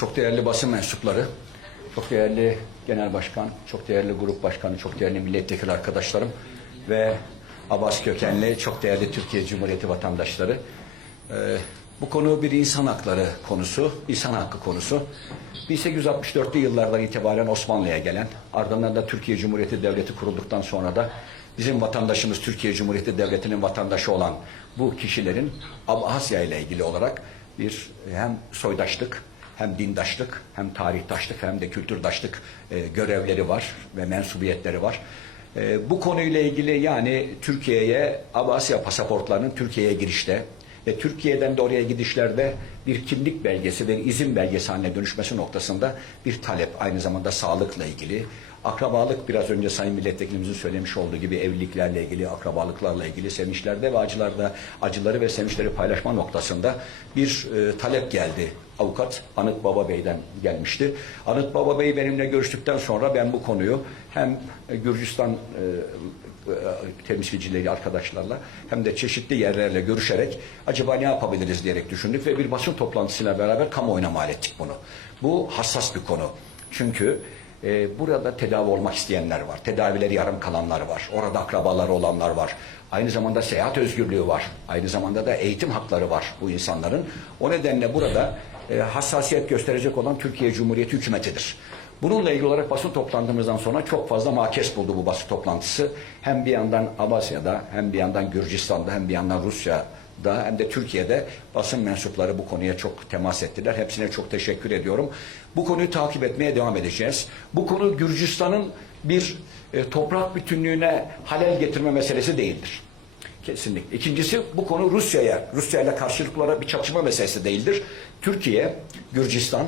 Çok değerli basın mensupları, çok değerli genel başkan, çok değerli grup başkanı, çok değerli milletvekili arkadaşlarım ve Abbas kökenli çok değerli Türkiye Cumhuriyeti vatandaşları. Bu konu bir insan hakları konusu, insan hakkı konusu. 1864'lü yıllardan itibaren Osmanlı'ya gelen, ardından da Türkiye Cumhuriyeti Devleti kurulduktan sonra da bizim vatandaşımız Türkiye Cumhuriyeti Devleti'nin vatandaşı olan bu kişilerin Abhazya ile ilgili olarak bir hem soydaşlık, hem dindaşlık, hem tarihtaşlık, hem de kültürdaşlık görevleri var ve mensubiyetleri var. Bu konuyla ilgili yani Türkiye'ye Abhazya pasaportlarının Türkiye'ye girişte ve Türkiye'den de oraya gidişlerde bir kimlik belgesi ve izin belgesi haline dönüşmesi noktasında bir talep, aynı zamanda sağlıkla ilgili, akrabalık, biraz önce Sayın Milletvekilimizin söylemiş olduğu gibi evliliklerle ilgili, akrabalıklarla ilgili, sevinçlerde ve acılarda, acıları ve sevinçleri paylaşma noktasında bir talep geldi. Avukat Anıt Baba Bey'den gelmişti. Anıt Baba Bey benimle görüştükten sonra ben bu konuyu hem Gürcistan temsilcileri arkadaşlarla hem de çeşitli yerlerle görüşerek acaba ne yapabiliriz diyerek düşündük ve bir basın toplantısıyla beraber kamuoyuna mal ettik bunu. Bu hassas bir konu. Çünkü burada tedavi olmak isteyenler var. Tedavileri yarım kalanlar var. Orada akrabaları olanlar var. Aynı zamanda seyahat özgürlüğü var. Aynı zamanda da eğitim hakları var bu insanların. O nedenle burada hassasiyet gösterecek olan Türkiye Cumhuriyeti hükümetidir. Bununla ilgili olarak basın toplantımızdan sonra çok fazla makes buldu bu basın toplantısı. Hem bir yandan Abhazya'da, hem bir yandan Gürcistan'da, hem bir yandan Rusya'da, hem de Türkiye'de basın mensupları bu konuya çok temas ettiler. Hepsine çok teşekkür ediyorum. Bu konuyu takip etmeye devam edeceğiz. Bu konu Gürcistan'ın bir toprak bütünlüğüne halel getirme meselesi değildir. Kesinlikle. İkincisi, bu konu Rusya ile karşılıklı olarak bir çatışma meselesi değildir. Türkiye, Gürcistan,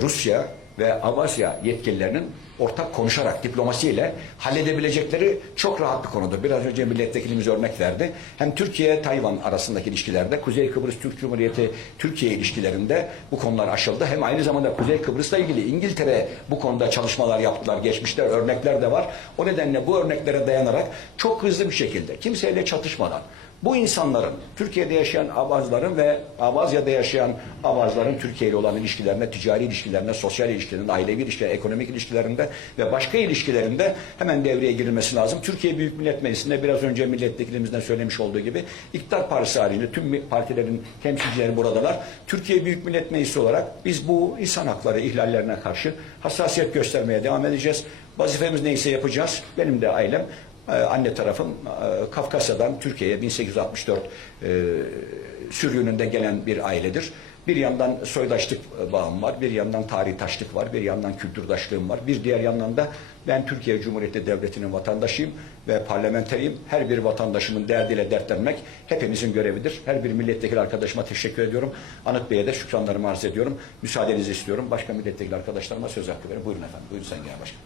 Rusya ve Abhazya yetkililerinin ortak konuşarak diplomasiyle halledebilecekleri çok rahat bir konudur. Biraz önce milletvekilimiz örnek verdi. Hem Türkiye-Tayvan arasındaki ilişkilerde, Kuzey Kıbrıs Türk Cumhuriyeti Türkiye ilişkilerinde bu konular aşıldı. Hem aynı zamanda Kuzey Kıbrıs'la ilgili İngiltere bu konuda çalışmalar yaptılar. Geçmişte örnekler de var. O nedenle bu örneklere dayanarak çok hızlı bir şekilde kimseyle çatışmadan bu insanların, Türkiye'de yaşayan Abhazların ve Abhazya'da yaşayan Abhazların Türkiye ile olan ilişkilerine, ticari ilişkilerine, sosyal ilişkilerine, ailevi ilişkilerine, ekonomik ilişkilerinde ve başka ilişkilerinde hemen devreye girilmesi lazım. Türkiye Büyük Millet Meclisi'nde biraz önce milletvekilimizden söylemiş olduğu gibi iktidar partisi haricinde tüm partilerin temsilcileri buradalar. Türkiye Büyük Millet Meclisi olarak biz bu insan hakları ihlallerine karşı hassasiyet göstermeye devam edeceğiz. Vazifemiz neyse yapacağız. Benim de ailem, anne tarafım Kafkasya'dan Türkiye'ye 1864 sürgününde gelen bir ailedir. Bir yandan soydaşlık bağım var, bir yandan tarihtaşlık var, bir yandan kültürdaşlığım var. Bir diğer yandan da ben Türkiye Cumhuriyeti Devleti'nin vatandaşıyım ve parlamenteriyim. Her bir vatandaşımın derdiyle dertlenmek hepimizin görevidir. Her bir milletvekili arkadaşıma teşekkür ediyorum. Anıt Bey'e de şükranlarımı arz ediyorum. Müsaadenizi istiyorum. Başka milletvekili arkadaşlarıma söz hakkı verin. Buyurun efendim. Buyurun Sayın Genel Başkan.